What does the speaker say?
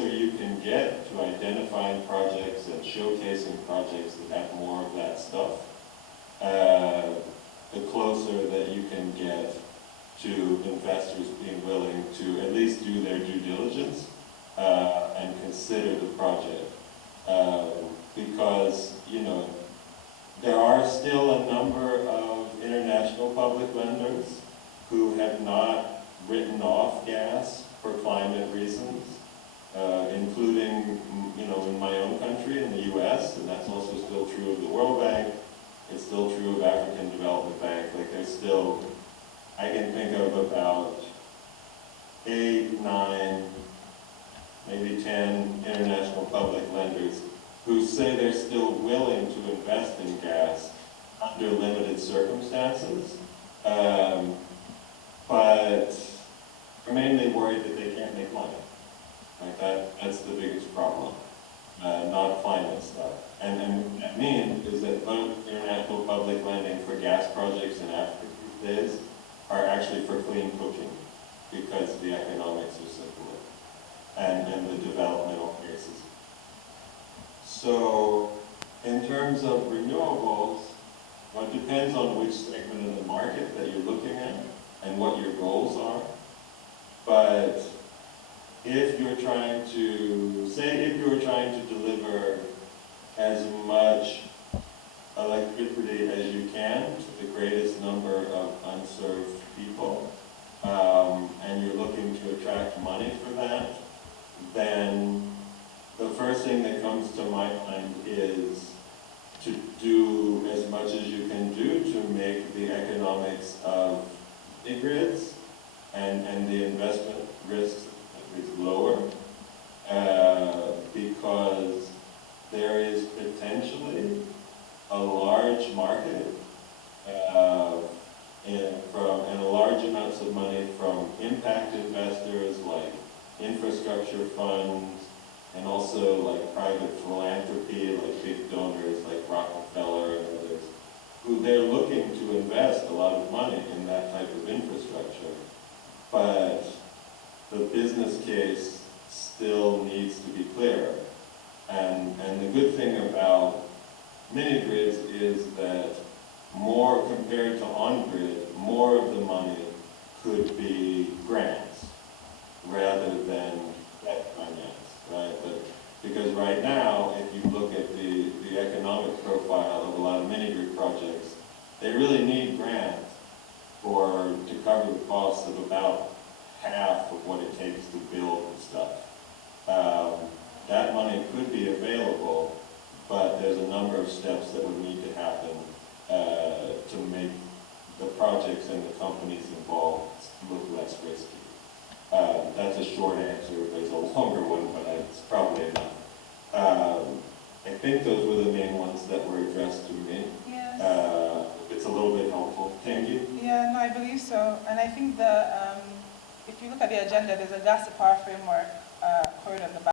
closer you can get to identifying projects and showcasing projects that have more of that stuff, the closer that you can get to investors being willing to at least do their due diligence and consider the project. Because, you know, there are still a number of international public lenders who have not written off gas for climate reasons, including, you know, in my own country, in the US, and that's also still true of the World Bank. It's still true of African Development Bank. Like, there's still, I can think of about 8, 9, maybe 10 international public lenders who say they're still willing to invest in gas under limited circumstances, but are mainly worried that they can't make money. Like that's the biggest problem, not climate stuff. And what that means is that both international public lending for gas projects in Africa these days are actually for clean cooking, because the economics are simpler and the developmental cases. So in terms of renewables, well, it depends on which segment of the market that you're looking at and what your goals are. But if you're trying to, say if you were trying to deliver as much electricity as you can to the greatest number of unserved people, and you're looking to attract money for that, then the first thing that comes to my mind is to do as much as you can do to make the economics of mini grids and the investment risks lower, because there is potentially a large market and a large amounts of money from impact investors like infrastructure funds, and also like private philanthropy, like big donors like Rockefeller and others, who they're looking to invest a lot of money in that type of infrastructure. But the business case still needs to be clear. And the good thing about mini grids is that more compared to on-grid, more of the money could be grants rather than debt finance, right? But because right now, if you look at the economic profile of a lot of mini grid projects, they really need grants to cover the costs of about half of what it takes to build and stuff. That money could be available, but there's a number of steps that would need to happen to make the projects and the companies involved look less risky. That's a short answer. There's a longer one, but it's probably enough. I think those were the main ones that were addressed to me. Yes. It's a little bit helpful. Thank you. Yeah, no, I believe so. And I think if you look at the agenda, there's a gas to power framework quoted on the back.